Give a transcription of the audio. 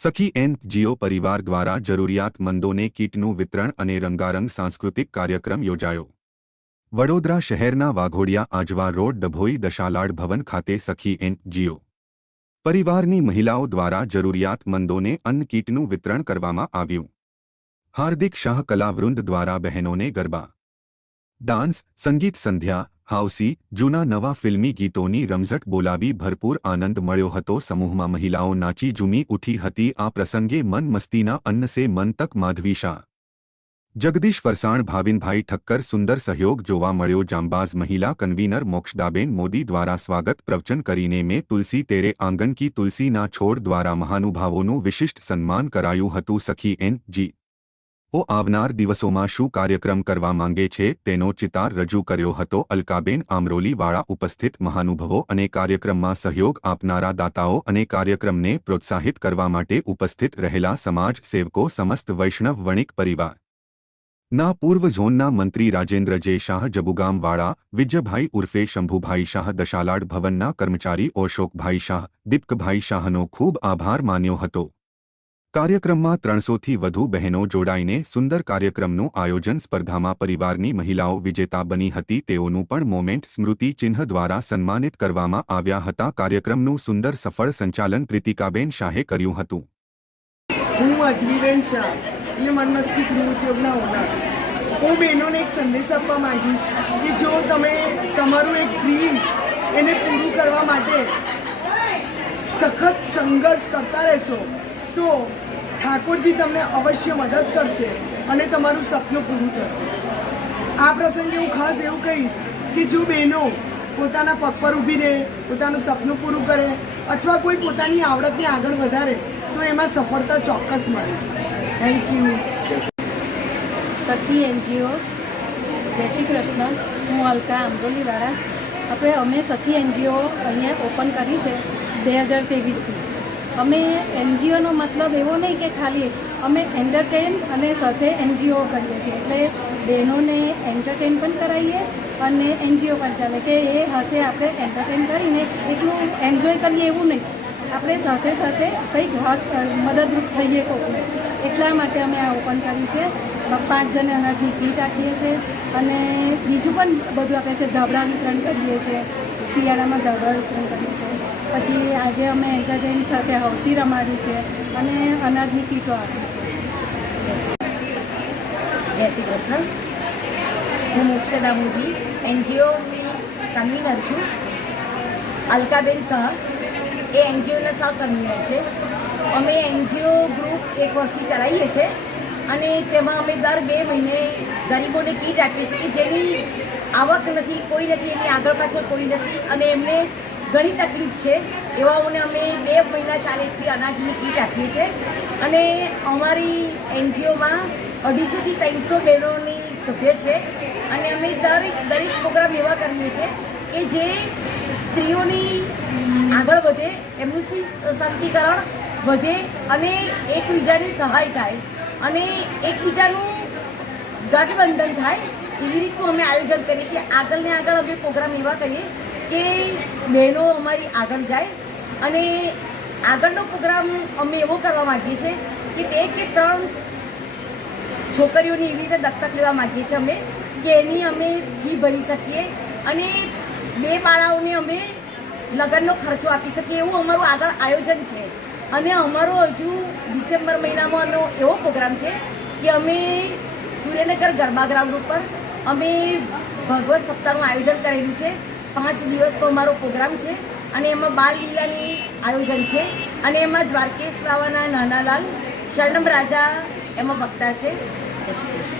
સખી એન જીઓ પરિવાર દ્વારા જરૂરિયાતમંદોને કીટનું વિતરણ અને રંગારંગ સાંસ્કૃતિક કાર્યક્રમ યોજાયો. વડોદરા શહેરના વાઘોડિયા આજવા રોડ ડભોઈ દશાલાડ ભવન ખાતે સખી એન જીઓ પરિવારની મહિલાઓ દ્વારા જરૂરિયાતમંદોને અન્ન કીટનું વિતરણ કરવામાં આવ્યું. હાર્દિક શાહ કલાવૃંદ દ્વારા બહેનોને ગરબા. ડાન્સ, સંગીત સંધ્યા હાઉસી, જૂના નવા ફિલ્મી ગીતોની રમઝટ બોલાવી ભરપૂર આનંદ મળ્યો હતો. સમૂહમાં મહિલાઓ નાચી ઝૂમી ઉઠી હતી. આ પ્રસંગે મન મસ્તીના અન્ન મન તક માધવી શાહ, જગદીશ ફરસાણ ભાવિનભાઈ ઠક્કર સુંદર સહયોગ જોવા મળ્યો. જાંબાઝ મહિલા કન્વીનર મોક્ષદાબેન મોદી દ્વારા સ્વાગત પ્રવચન કરીને મેં તુલસી તેરે આંગન કી તુલસીના છોડ દ્વારા મહાનુભાવોનું વિશિષ્ટ સન્માન કરાયું હતું. સખી એન. જી. ઓ આવનાર દિવસોમાં શું કાર્યક્રમ કરવા માંગે છે તેનો ચિતાર રજૂ કર્યો હતો. અલકાબેન આમરોલીવાળા ઉપસ્થિત મહાનુભવો અને કાર્યક્રમમાં સહયોગ આપનારા દાતાઓ અને કાર્યક્રમને પ્રોત્સાહિત કરવા માટે ઉપસ્થિત રહેલા સમાજ સેવકો સમસ્ત વૈષ્ણવ વણિક પરિવાર. ના પૂર્વ ઝોનના મંત્રી રાજેન્દ્ર જે શાહ જબુગામવાળા, વિજયભાઈ ઉર્ફે શંભુભાઈ શાહ દશાલાડ ભવનના કર્મચારી અશોકભાઈ શાહ, દીપકભાઈ શાહનો ખૂબ આભાર માન્યો હતો. કાર્યક્રમમાં ત્રણસોથી વધુ બહેનો જોડાઈને સુંદર કાર્યક્રમનું આયોજન સ્પર્ધામાં પરિવારની મહિલાઓ વિજેતા બની હતી. તેઓનું પણ મોમેન્ટ સ્મૃતિ ચિહ્ન દ્વારા સન્માનિત કરવામાં આવ્યા હતા. કાર્યક્રમનું સુંદર સફળ સંચાલન પ્રીતિકાબેન શાહે કર્યું હતું. હું બહેનોને એક સંદેશ આપવા માંગીશ કે જો તમે તમારું એક ડ્રીમ એને પૂરું કરવા માટે સખત સંઘર્ષ કરતા રહેશો તો ઠાકોરજી તમને અવશ્ય મદદ કરશે અને તમારું સપનું પૂરું થશે. આ પ્રસંગે હું ખાસ એવું કહીશ કે જો બહેનો પોતાના પગ પર ઊભી રહે, પોતાનું સપનું પૂરું કરે અથવા કોઈ પોતાની આવડતને આગળ વધારે, તો એમાં સફળતા ચોક્કસ મળે છે. થેન્ક યુ સખી એનજીઓ, જય શ્રી કૃષ્ણ. હું અલકા આંબોલીવાળા. આપણે અમે સખી એનજીઓ અહીંયા ઓપન કરી છે બે હજાર ત્રેવીસથી. અમે એનજીઓનો મતલબ એવો નહીં કે ખાલી અમે એન્ટરટેન અને સાથે એનજીઓ કરીએ છીએ. એટલે બહેનોને એન્ટરટેન પણ કરાવીએ અને એનજીઓ પણ ચાલે કે એ હાથે આપણે એન્ટરટેન કરીને એટલું એન્જોય કરીએ એવું નહીં. આપણે સાથે સાથે કંઈક હાથ મદદરૂપ થઈએ કોઈને એટલા માટે અમે આ ઓપન કરી છે. પાંચ જણે અનાજની કીટ આપીએ છીએ અને બીજું પણ બધું આપે છે ધાબળા વિતરણ કરીએ છીએ. શિયાળામાં ધાબળા વિતરણ કરીએ છીએ. પછી આજે અમે એન્ટરટેન સાથે હૌસી રમાડ્યું છે અને અનાજની કીટો આપી છે. જય શ્રી કૃષ્ણ. હું મોક્ષદા મોદી એનજીઓની કન્વીનર છું. અલકાબેન શાહ એ એનજીઓના સહ કન્વીનર છે. અમે એનજીઓ ગ્રુપ એક વર્ષથી ચલાવીએ છીએ અને તેમાં અમે દર બે મહિને ગરીબોને કીટ આપીએ છીએ કે જેની આવક નથી, કોઈ નથી, એની આગળ પાછળ કોઈ નથી અને એમને ઘણી તકલીફ છે. એવાઓને અમે બે મહિના ચાલે એટલી અનાજની કીટ આપીએ છીએ અને અમારી એનજીઓમાં અઢીસોથી ત્રણસો બહેનોની સભ્ય છે. અને અમે દરેક દરેક પ્રોગ્રામ એવા કરીએ છીએ કે જે સ્ત્રીઓની આગળ વધે, એમનું સશક્તિકરણ વધે અને એકબીજાની સહાય થાય. અને એકબીજાનું ગઠબંધન થાય. એવી રીતનું અમે આયોજન કરીએ છીએ. આગળ ને આગળ અમે પ્રોગ્રામ એવા કરીએ કે બહેનો અમારી આગળ જાય અને આગળનો પ્રોગ્રામ અમે એવો કરવા માગીએ છીએ કે બે કે ત્રણ છોકરીઓની એવી રીતે દત્તક લેવા માગીએ છીએ અમે કે એની અમે ફી ભરી શકીએ અને બે બાળાઓને અમે લગ્નનો ખર્ચો આપી શકીએ. એવું અમારું આગળ આયોજન છે. અને અમારો હજુ ડિસેમ્બર મહિનામાં એવો પ્રોગ્રામ છે કે અમે સૂર્યનગર ગરબા ગ્રાઉન્ડ ઉપર અમે ભગવત સપ્તાહનું આયોજન કરેલું છે. પાંચ દિવસનો અમારો પ્રોગ્રામ છે અને એમાં બાલ લીલાની આયોજન છે અને એમાં દ્વારકેશ બાવાના નાનાલાલ શરણમ રાજા એમાં વક્તા છે. જય શ્રી કૃષ્ણ.